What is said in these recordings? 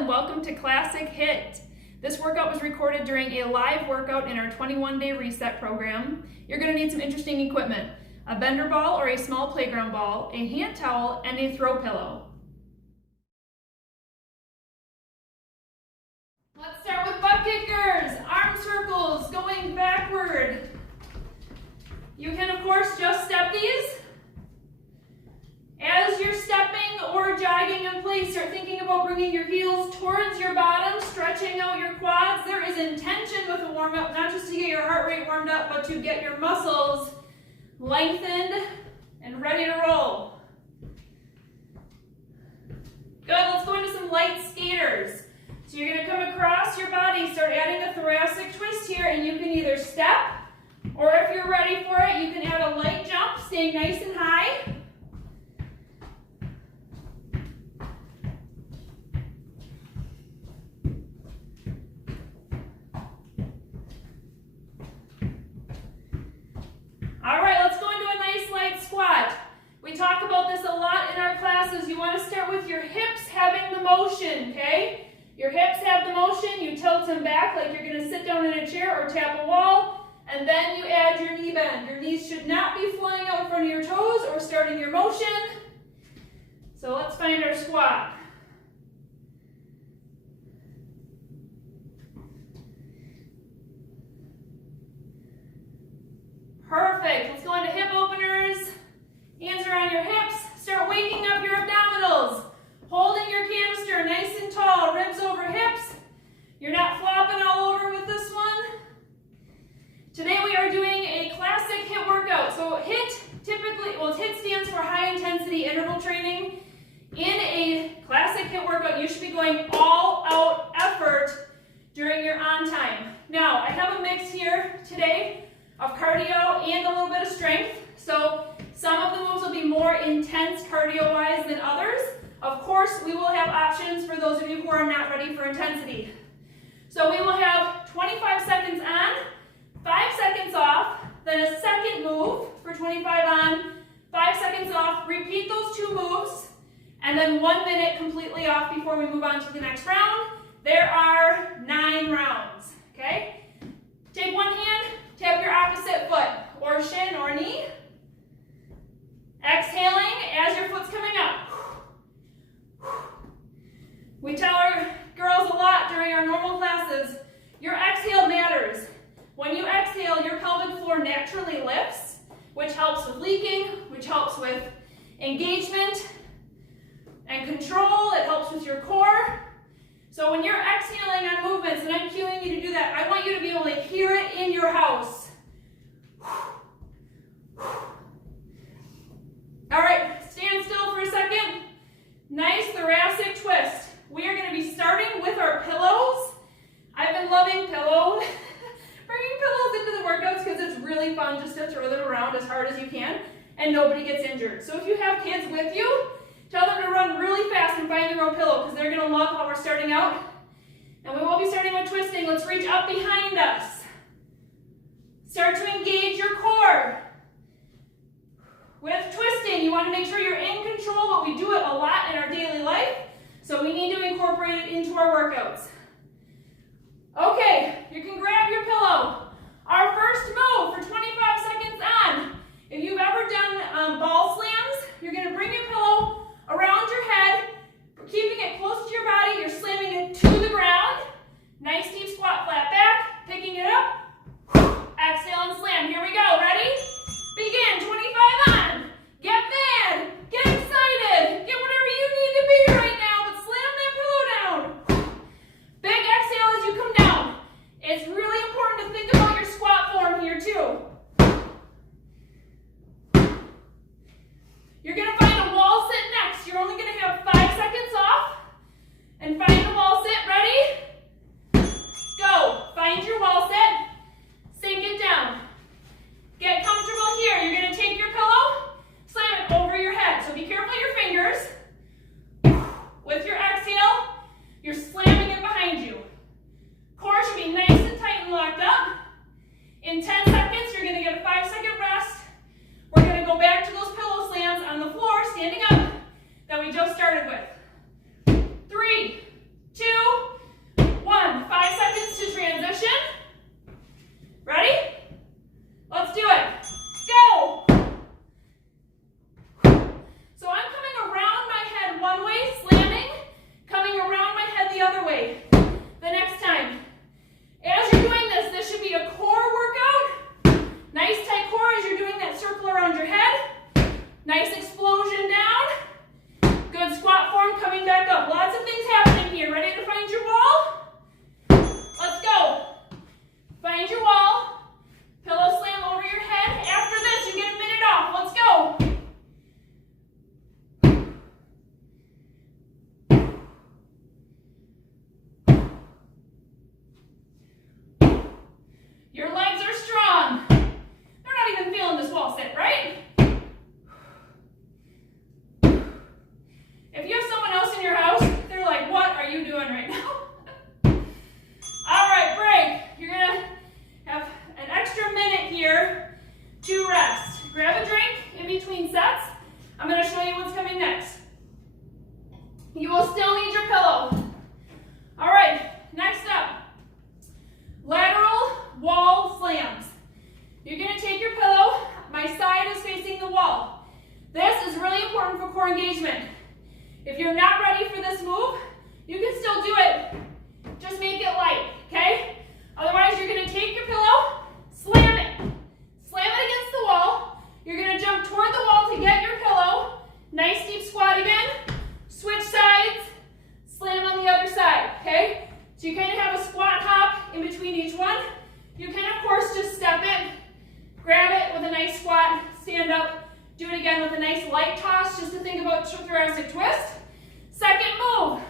and welcome to Classic HIIT. This workout was recorded during a live workout in our 21-day reset program. You're going to need some interesting equipment: a bender ball or a small playground ball, a hand towel, and a throw pillow. Let's start with butt kickers, arm circles, going backward. You can, of course, just step these. As you're stepping or jogging in place, start thinking about bringing your heels towards your bottom, stretching out your quads. There is intention with a warm-up, not just to get your heart rate warmed up, but to get your muscles lengthened and ready to roll. Good, let's go into some light skaters. So you're going to come across your body, start adding a thoracic twist here, and you can either step, or if you're ready for it, you can add a light jump, staying nice and high. All right, let's go into a nice light squat. We talk about this a lot in our classes. You want to start with your hips having the motion, okay? Your hips have the motion, you tilt them back like you're going to sit down in a chair or tap a wall, and then you add your knee bend. Your knees should not be flying out in front of your toes or starting your motion. So let's find our squat. Perfect. Let's go into hip openers. Hands around your hips. Start waking up your abdominals. Holding your canister nice and tall, ribs over hips. You're not flopping all over with this one. Today we are doing a classic HIIT workout. So HIIT HIIT stands for high intensity interval training. In a classic HIIT workout, you should be going all out effort during your on time. Now, I have a mix here today of cardio and a little bit of strength. So some of the moves will be more intense cardio-wise than others. Of course, we will have options for those of you who are not ready for intensity. So we will have 25 seconds on, 5 seconds off, then a second move for 25 on, 5 seconds off. Repeat those two moves, and then 1 minute completely off before we move on to the next round. There are 9 rounds, okay? Take one hand, tap your opposite foot, or shin or knee. Exhaling as your foot's coming up. We tell our girls a lot during our normal classes, your exhale matters. When you exhale, your pelvic floor naturally lifts, which helps with leaking, which helps with engagement and control. It helps with your core. So when you're exhaling on movements, and I'm cueing you to do that, I want you to be able to hear it in your house. All right, stand still for a second. Nice thoracic twist. We are going to be starting with our pillows. I've been loving bringing pillows into the workouts because it's really fun just to throw them around as hard as you can and nobody gets injured. So if you have kids with you, tell them to run really fast and find their own pillow because they're going to love how we're starting out. And we won't be starting with twisting. Let's reach up behind us. Start to engage your core. With twisting, you want to make sure you're in control, but we do it a lot in our daily life, so we need to incorporate it into our workouts. Okay, you can grab your pillow. Our first move for 25 seconds on. If you've ever done ball slams, you're going to bring your pillow around your head, keeping it close to your body. You're slamming it to the ground. Nice deep squat, flat back, picking it up. Exhale and slam. Here we go. Ready? Begin. 25 on. Get mad. Get excited. Get whatever you need to be right now, but slam that pillow down. Big exhale as you come down. It's really important to think about your squat form here too. You're going to find a wall sit next. You're only you doing right now? All right, break. You're gonna have an extra minute here to rest. Grab a drink in between sets. I'm gonna show you what's coming next. You will still need your pillow. All right, next up, lateral wall slams. You're gonna take your pillow, my side is facing the wall. This is really important for core engagement. If you're not ready for this move, you can still do it. Just make it light, okay? Otherwise, you're gonna take your pillow, slam it. Slam it against the wall. You're gonna jump toward the wall to get your pillow. Nice deep squat again. Switch sides, slam on the other side, okay? So you kind of have a squat hop in between each one. You can, of course, just step it, grab it with a nice squat, stand up, do it again with a nice light toss, just to think about thoracic twist. Second move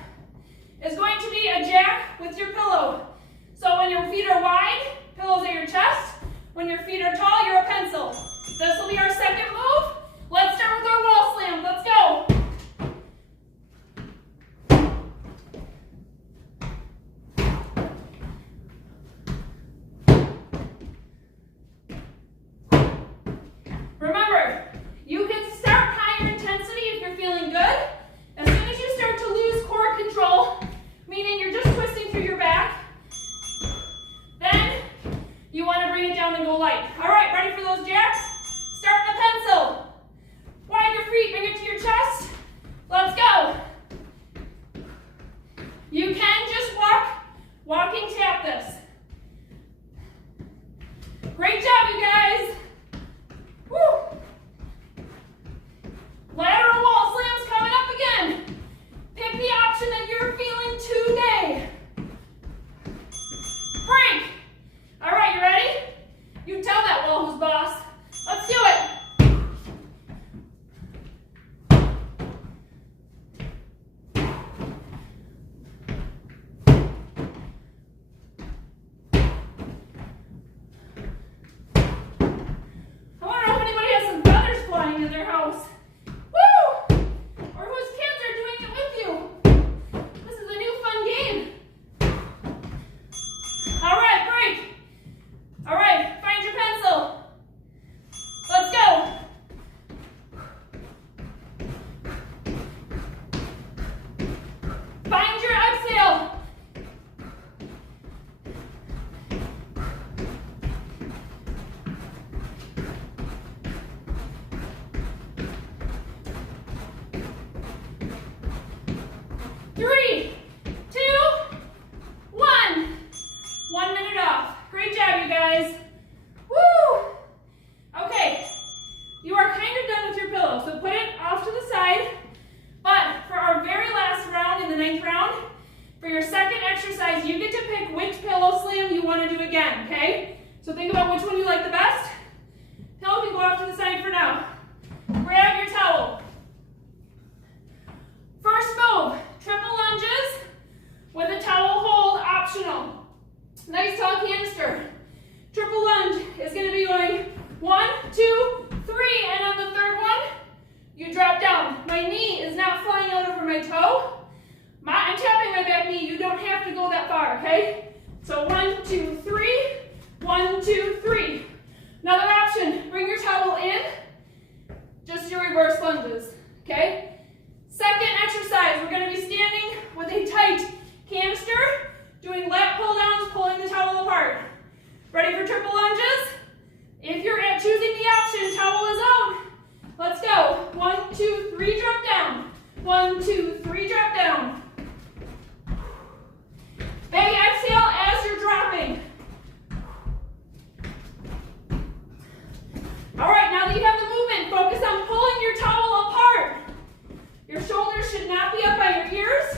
is going to be a jack with your pillow. So when your feet are wide, pillows at your chest. When your feet are tall, you're a pencil. This will be our second move. Let's start with our wall slam. Let's go. Remember, you can start higher intensity if you're feeling good. As soon as you start to lose core control, meaning you're just twisting through your back, then you want to bring it down and go light. All right, ready for those jacks? Start in a pencil. Widen your feet, bring it to your chest. Let's go. You can just walking tap this. Great job, you guys. Woo. Lateral wall slams coming up again. Pick the option that you're feeling today. Break. All right, you ready? You tell that wall who's boss. Let's do it. I want to know if anybody has some feathers flying in their house. Woo! Or whose kids are doing it with you. This is a new fun game. All right, break. All right, find your pencil. Let's go. Find your exhale. Three, two, 1. 1 minute off. Great job, you guys. Woo! Okay, you are kind of done with your pillow, so put it off to the side. But for our very last round, in the 9th round, for your second exercise, you get to pick which pillow slam you want to do again, okay? So think about which one you like the best. Pillow can go off to the side for now. Grab your towel. First move, triple lunges with a towel hold optional. Nice tall canister. Triple lunge is going to be going 1, 2, 3, and on the third one, you drop down. My knee is not flying out over my toe. I'm tapping my back knee. You don't have to go that far, okay? So 1, 2, 3, 1, 2, 3. Another option, bring your towel in, just your reverse lunges, okay? Second exercise, we're going to be standing with a tight canister, doing lat pull downs, pulling the towel apart. Ready for triple lunges? If you're choosing the option, towel is out. Let's go. 1, 2, 3, drop down. 1, 2, 3, drop down. Big exhale as you're dropping. All right, now that you have the movement, focus on pulling your towel apart. Your shoulders should not be up by your ears.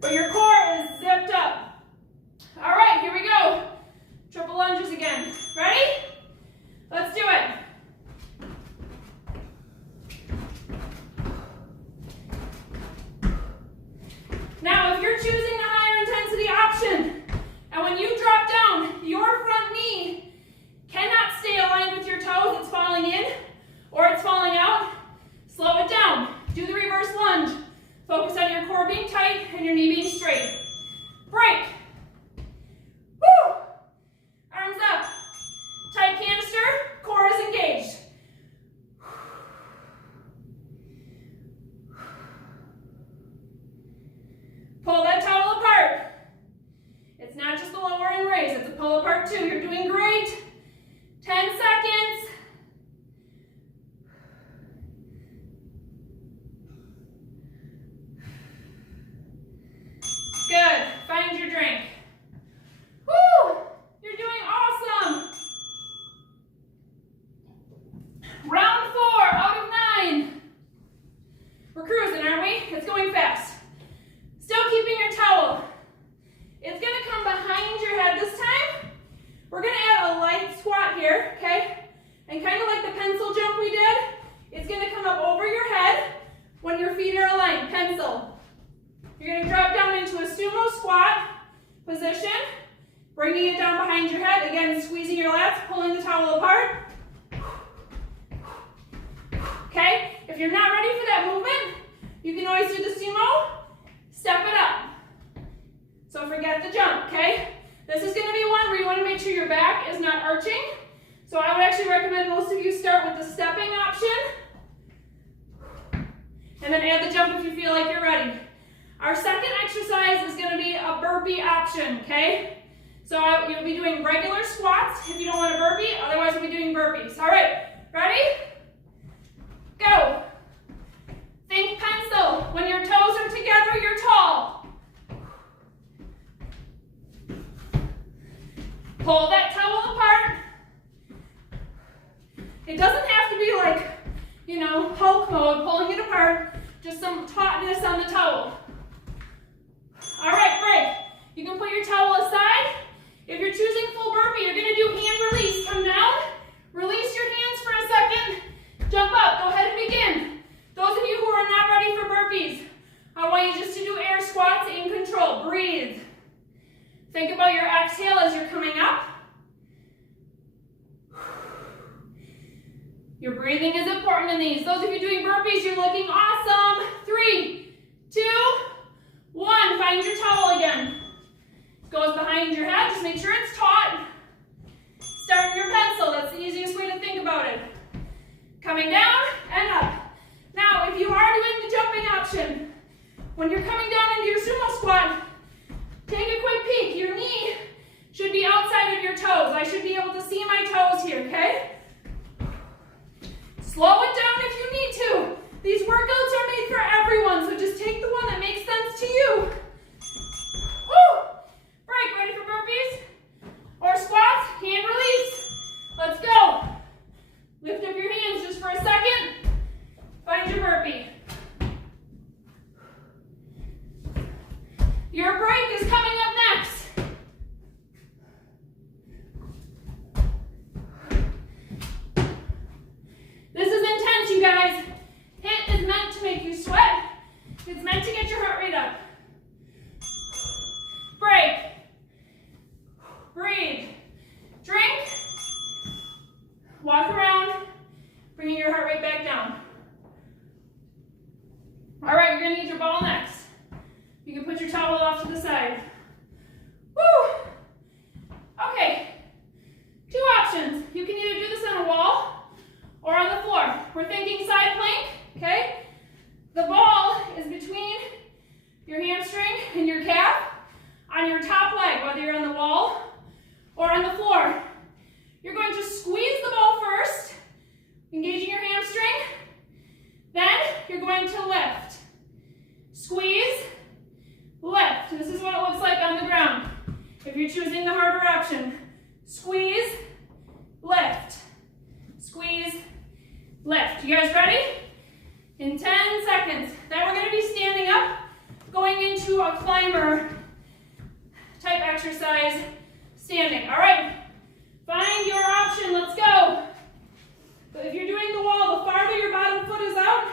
but your core is zipped up. All right, here we go. Triple lunges again. Ready? Let's do it. Now, if you're choosing the higher intensity option, and when you drop down, your front knee cannot stay aligned with your toes, it's falling in, or it's falling out, slow it down. Do the reverse lunge. Focus on your core being tight and your knee being straight. Break. Woo! Arms up. Tight canister, core is engaged. Pull that towel apart. It's not just a lower and raise, it's a pull apart too. You're doing great. 10 seconds. Good. Find your drink. Woo! You're doing awesome. Round 4 out of 9. We're cruising, aren't we? It's going fast. Still keeping your towel. It's going to come behind your head this time. We're going to add a light squat here, okay? And kind of like the pencil jump we did, it's going to come up over your head when your feet are aligned. Pencil. You're going to drop down into a sumo squat position, bringing it down behind your head. Again, squeezing your lats, pulling the towel apart. Okay? If you're not ready for that movement, you can always do the sumo. Step it up. So forget the jump, okay? This is going to be one where you want to make sure your back is not arching. So I would actually recommend most of you start with the stepping option. And then add the jump if you feel like you're ready. Our second exercise is going to be a burpee option, okay? So you'll be doing regular squats if you don't want a burpee. Otherwise, we'll be doing burpees. All right, ready? Go. Think pencil. When your toes are together, you're tall. Pull that towel apart. It doesn't have to be like, you know, Hulk mode, pulling it apart. Just some tautness on the towel. All right, break. You can put your towel aside. If you're choosing full burpee, you're going to do hand release. Come down, release your hands for a second, jump up. Go ahead and begin. Those of you who are not ready for burpees, I want you just to do air squats in control. Breathe. Think about your exhale as you're coming up. Your breathing is important in these. Those of you doing burpees, you're looking awesome. 3, 2, 1. Find your towel again. Goes behind your head. Just make sure it's taut. Start your pencil. That's the easiest way to think about it. Coming down and up. Now, if you are doing the jumping option, when you're coming down into your sumo squat, take a quick peek. Your knee should be outside of your toes. I should be able to see my toes here, okay? Slow it down if you need to. These workouts are made for everyone, so just take the one that makes sense to you. Woo! Break. Ready for burpees? Or squats? Hand release. Let's go. Lift up your hands just for a second. Find your burpee. Your break is coming up next. This is intense, you guys. HIIT is meant to make you sweat. It's meant to get your heart rate up. Break. Breathe. Drink. Walk around, bringing your heart rate back down. All right, you're gonna need your ball next. You can put your towel off to the side. Woo! Okay, 2 options. You can either do this on a wall or on the floor. We're thinking side plank, okay? The ball is between your hamstring and your calf on your top leg, whether you're on the wall or on the floor. You're going to squeeze the ball first, engaging your hamstring. Then you're going to lift. Squeeze, lift. This is what it looks like on the ground. If you're choosing the harder option, squeeze, lift. Squeeze, lift. You guys ready? In 10 seconds. Then we're going to be standing up, going into a climber. standing. All right, find your option, let's go. But if you're doing the wall, the farther your bottom foot is out,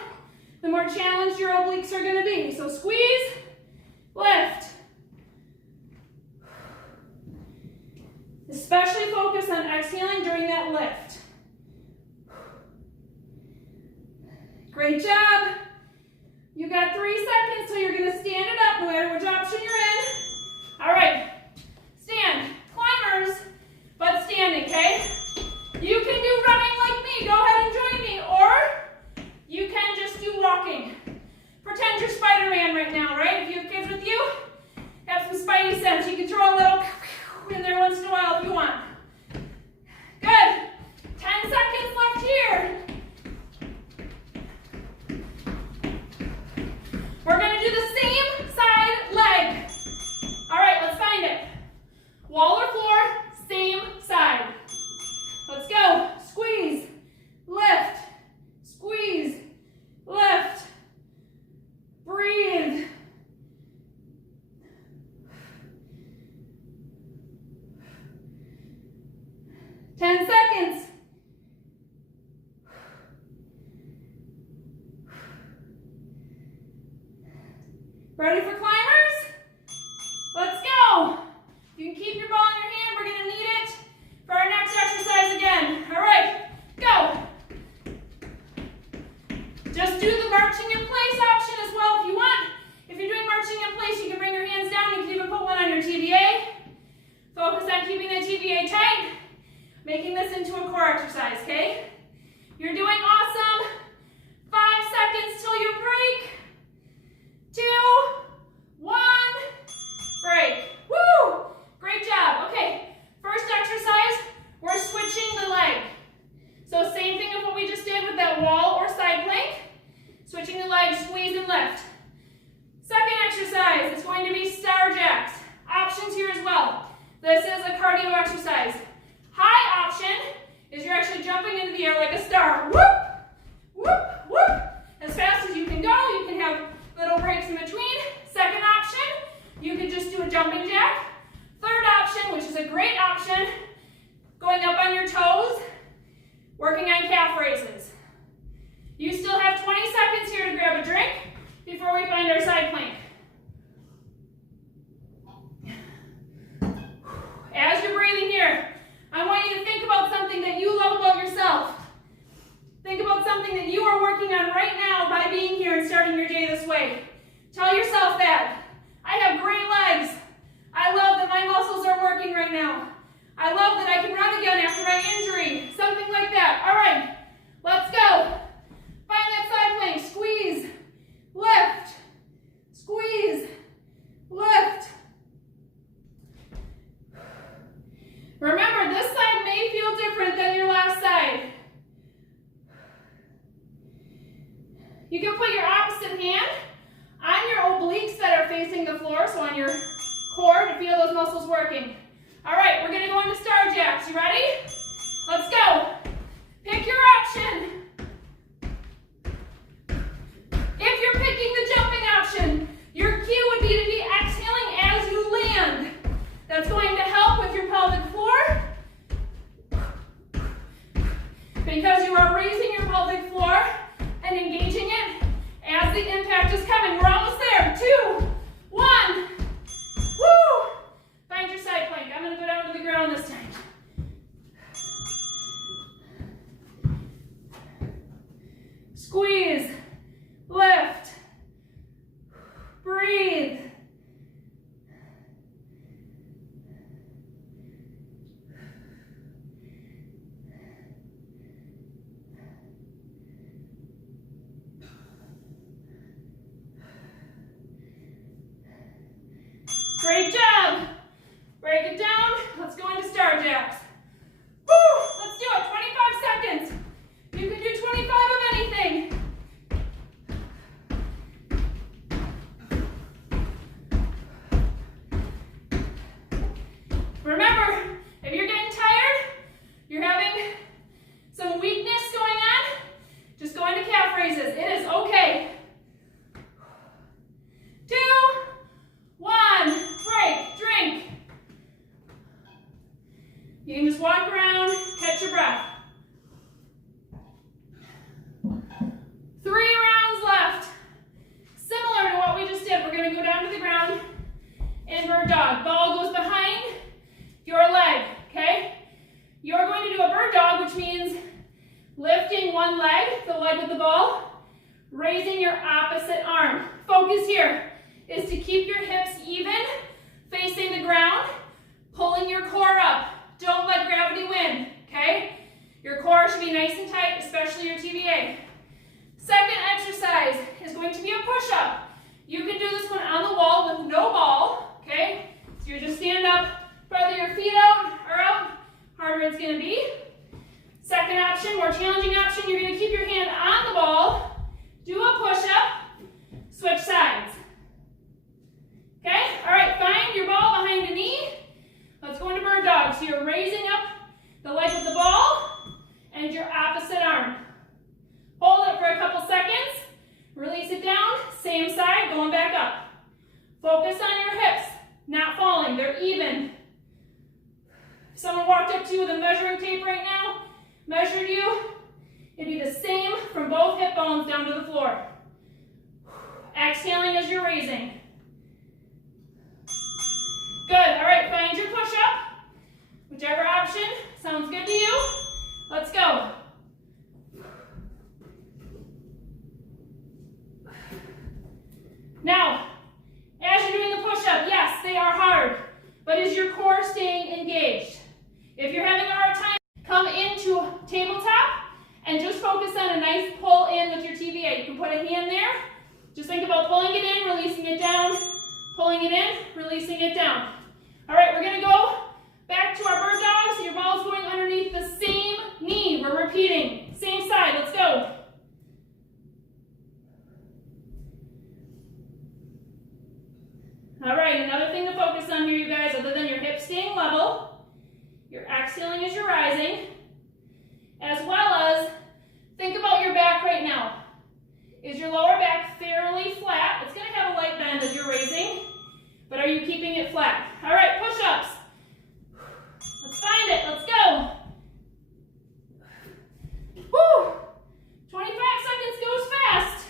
the more challenged your obliques are gonna be. So squeeze, lift. Especially focus on exhaling during that lift. Great job. You got 3 seconds, so you're gonna stand it up no matter which option you're in. All right, stand, climbers, but standing, okay? You can do running like me, go ahead and join me, or you can just do walking. Pretend you're Spider-Man right now, right? If you have kids with you, have some spidey sense. You can throw a little in there once in a while if you want. Good. 10 seconds left here. We're going to do the same side leg. All right, let's find it. Wall or floor, same side. Let's go. Squeeze, lift, squeeze, lift, breathe. Ten seconds. Ready for climbers? Let's go. You can keep your ball in your hand. We're going to need it for our next exercise again. All right, go. Just do the marching in place option as well if you want. If you're doing marching in place, you can bring your hands down. You can even put one on your TVA. Focus on keeping the TVA tight. Making this into a core exercise, okay? You're doing awesome. 5 seconds till you break. 2, 1, break. Woo! Great job. Okay, first exercise, we're switching the leg. So same thing as what we just did with that wall or side plank. Switching the leg, squeeze and lift. Second exercise is going to be star jacks. Options here as well. This is a cardio exercise. High option is you're actually jumping into the air like a star. Whoop, whoop, whoop. As fast as you can go, you can have little breaks in between. Second option, you can just do a jumping jack. Third option, which is a great option, going up on your toes, working on calf raises. You still have 20 seconds here to grab a drink before we find our side plank. As you're breathing here, I want you to think about something that you love about yourself. Think about something that you are working on right now by being here and starting your day this way. Tell yourself that. I have great legs. I love that my muscles are working right now. I love that I can run again after my injury. Something like that. All right, let's go. Find that side plank. Squeeze, lift, squeeze, lift. Remember, this side may feel different than your last side. You can put your opposite hand on your obliques that are facing the floor, so on your core to feel those muscles working. All right, we're gonna go into star jacks. You ready? Let's go. Pick your option. If you're picking the jumping option, your cue would be to be exhaling as you land. That's going to help with your pelvic floor because you are raising your pelvic floor and engaging it as the impact is coming. We're almost there. 2, 1. Woo! Find your side plank. I'm going to go down to the ground this time. Squeeze, lift, breathe. Great job. Break it down. Let's go into star jacks. Woo! Let's do it. 25 seconds. You can do 25 of anything. Remember, if you're getting tired, you're having some weakness going on, just go into calf raises. It is okay. 2, 1, break. bird dog. Ball goes behind your leg, okay? You're going to do a bird dog, which means lifting one leg, the leg with the ball, raising your opposite arm. Focus here is to keep your hips even, facing the ground, pulling your core up. Don't let gravity win, okay? Your core should be nice and tight, especially your TVA. Second exercise is going to be a push-up. You can do this one on the wall with no ball, okay? So you're just standing up, farther your feet out or out, harder it's going to be. Second option, more challenging option, you're going to keep your hand on the ball, do a push-up, switch sides. Okay, all right, find your ball behind the knee. Let's go into bird dog. So you're raising up the leg with the ball and your opposite arm. Hold it for a couple seconds, release it down, same side, going back up. Focus on your hips, not falling, they're even. If someone walked up to you with a measuring tape right now, measured you, it'd be the same from both hip bones down to the floor. Exhaling as you're raising. Good, all right, find your push-up. Whichever option sounds good to you. Let's go. Now, as you're doing the push-up, yes, they are hard, but is your core staying engaged? If you're having a hard time, come into tabletop and just focus on a nice pull in with your TVA. You can put a hand there. Just think about pulling it in, releasing it down, pulling it in, releasing it down. All right, we're going to go back to our bird dog. So your ball's going underneath the same knee. We're repeating. Same side. Let's go. All right, another thing to focus on here, you guys, other than your hips staying level, you're exhaling as you're rising, as well as think about your back right now. Is your lower back fairly flat? It's going to have a light bend as you're raising, but are you keeping it flat? All right, push-ups. Let's find it. Let's go. Woo! 25 seconds goes fast.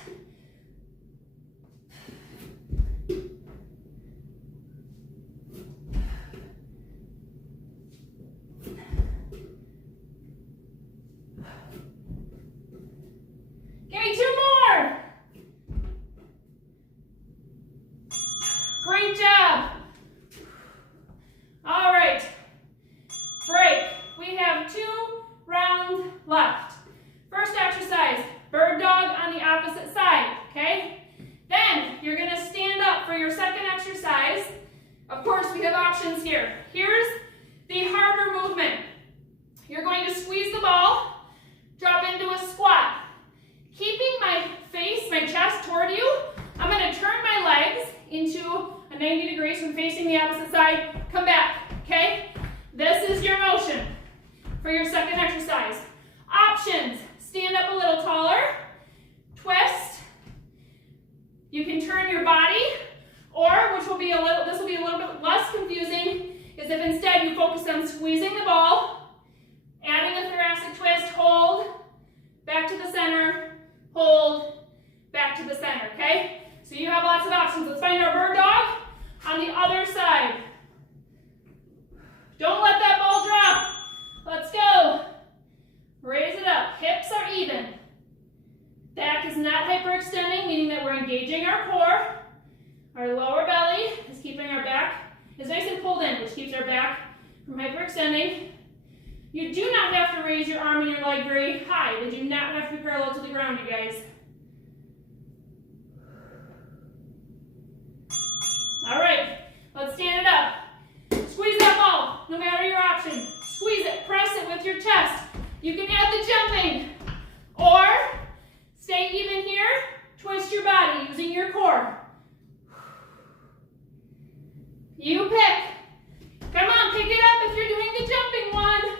Give me 2 more. Great job. All right. Break. We have 2 rounds left. First exercise, bird dog on the opposite side, okay? Then you're going to stand up for your second exercise. Of course, we have options here. Here's the harder movement. You're going to squeeze the ball, drop into a squat. Keeping my face, my chest toward you, I'm going to turn my legs into a 90 degrees from facing the opposite side. Come back, okay? This is your motion for your second exercise. Options, stand up a little taller, twist. You can turn your body, or which will be a little, this will be a little bit less confusing, is if instead you focus on squeezing the ball, adding a thoracic twist, hold, back to the center, hold, back to the center, okay? So you have lots of options. Let's find our bird dog on the other side. Don't let that ball drop. Let's go. Raise it up. Hips are even. Back is not hyperextending, meaning that we're engaging our core. Our lower belly is keeping our back is nice and pulled in, which keeps our back from hyperextending. You do not have to raise your arm and your leg very high. They do not have to be parallel to the ground, you guys. All right, let's stand it up. Squeeze that ball, no matter your option. Squeeze it, press it with your chest. You can add the jumping, or stay even here, twist your body using your core. You pick. Come on, pick it up if you're doing the jumping one.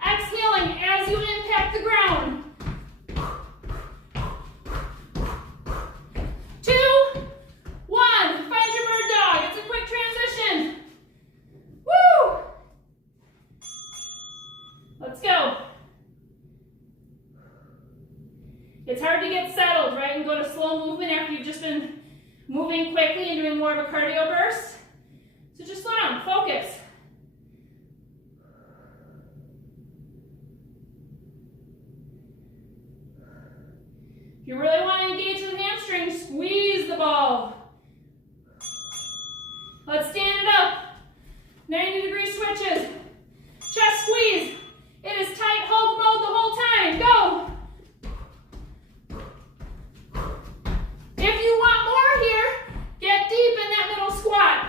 Exhaling as you impact the ground. 2, 1. Find your bird dog. It's a quick transition. Woo! Let's go. It's hard to get settled, right, and go to slow movement after you've just been moving quickly and doing more of a cardio burst. So just slow down, focus. If you really want to engage the hamstring, squeeze the ball. Let's stand it up. 90-degree switches. Chest squeeze. It is tight Hulk mode the whole time. Go. If you want more here, get deep in that middle squat.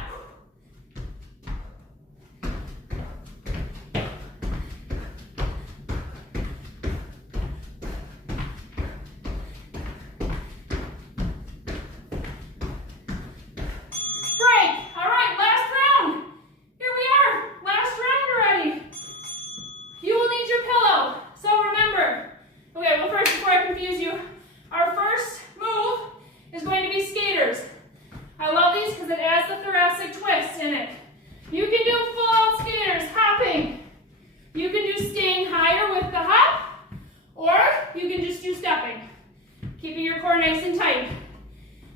Keeping your core nice and tight.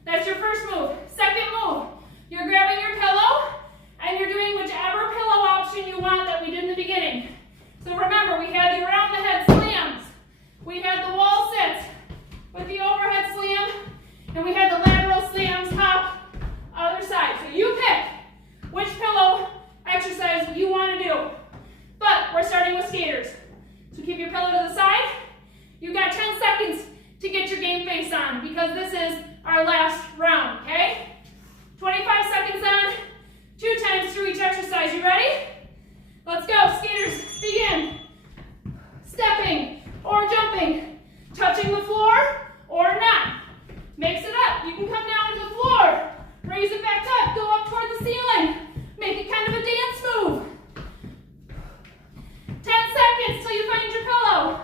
That's your first move. Second move, you're grabbing your pillow and you're doing whichever pillow option you want that we did in the beginning. So remember, we had the around the head slams, we had the wall sits with the overhead slam, and we had the lateral slams top, other side. So you pick which pillow exercise you want to do. But we're starting with skaters. So keep your pillow to the side. You've got 10 seconds to get your game face on because this is our last round, okay? 25 seconds on, 2 times through each exercise. You ready? Let's go. Skaters, begin. Stepping or jumping, touching the floor or not. Mix it up. You can come down to the floor, raise it back up, go up toward the ceiling. Make it kind of a dance move. 10 seconds till you find your pillow.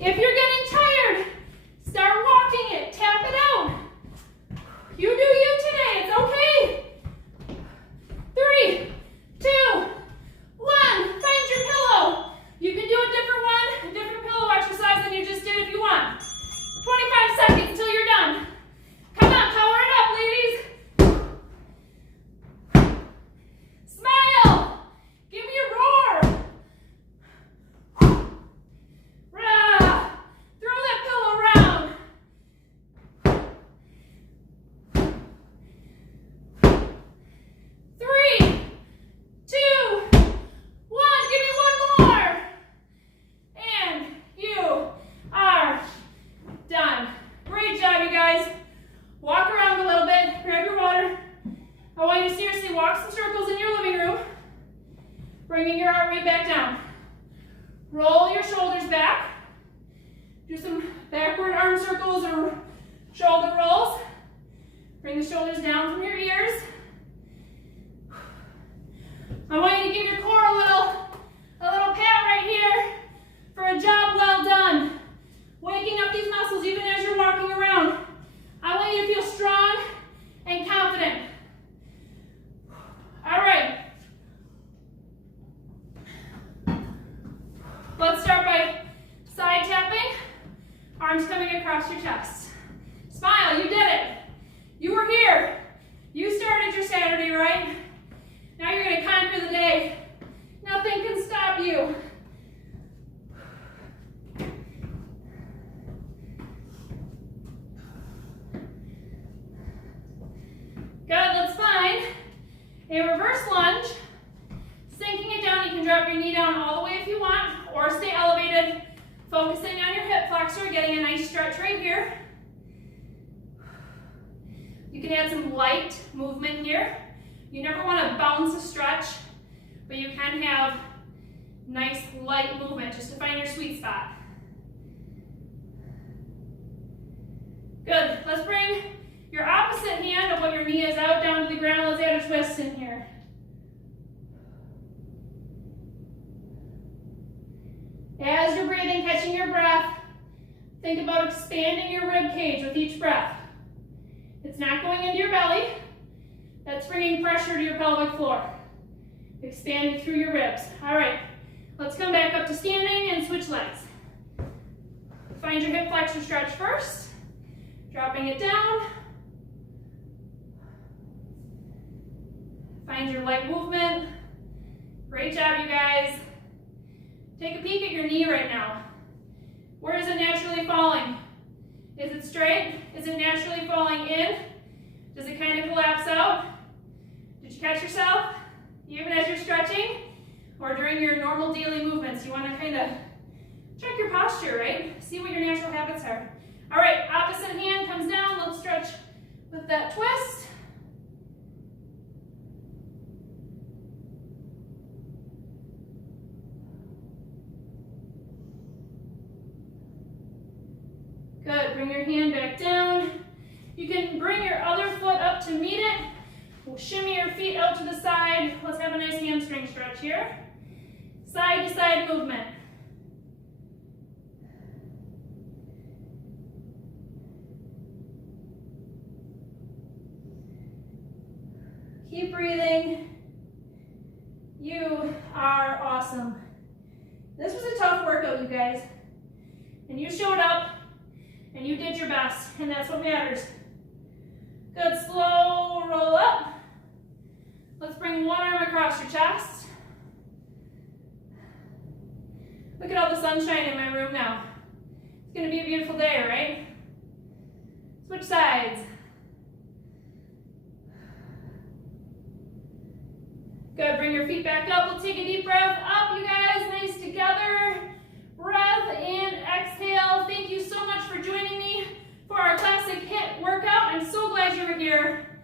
If you're getting tired, start walking it, tap it out. You do you today, it's okay. 3, 2, 1, find your pillow. You can do a different one, a different pillow exercise than you just did if you want. 25 seconds until you're done. Come on, power it up, ladies. Smile. Give me a roar. Bringing your heart rate back down. Roll your shoulders back. Do some backward arm circles or shoulder rolls. Bring the shoulders down from your ears. I want you to give your core a little pat right here for a job well done. Waking up these muscles even as you're walking around. I want you to feel strong and confident. All right. Let's start by side tapping, arms coming across your chest. Smile, you did it. You were here. You started your Saturday, right? Now you're going to conquer the day. Nothing can stop you. Good, let's find a reverse lunge. Sinking it down, you can drop your knee down all the way if you want, or stay elevated. Focusing on your hip flexor, getting a nice stretch right here. You can add some light movement here. You never want to bounce a stretch, but you can have nice light movement just to find your sweet spot. Good. Let's bring your opposite hand of what your knee is out down to the ground. Let's add a twist in here. As you're breathing, catching your breath, think about expanding your rib cage with each breath. It's not going into your belly. That's bringing pressure to your pelvic floor. Expanding through your ribs. All right, let's come back up to standing and switch legs. Find your hip flexor stretch first. Dropping it down. Find your light movement. Great job, you guys. Take a peek at your knee right now. Where is it naturally falling? Is it straight? Is it naturally falling in? Does it kind of collapse out? Did you catch yourself? Even as you're stretching or during your normal daily movements, you want to kind of check your posture, right? See what your natural habits are. All right, opposite hand comes down. Let's stretch with that twist. Good, bring your hand back down. You can bring your other foot up to meet it. We'll shimmy your feet out to the side. Let's have a nice hamstring stretch here. Side to side movement. Keep breathing. You are awesome. This was a tough workout, you guys. And you showed up. And you did your best, and that's what matters. Good, slow roll up. Let's bring one arm across your chest. Look at all the sunshine in my room now. It's gonna be a beautiful day, right? Switch sides. Good, bring your feet back up. We'll take a deep breath up, you guys, nice together. Breath and exhale. Thank you so much for joining me for our Classic HIIT workout. I'm so glad you were here.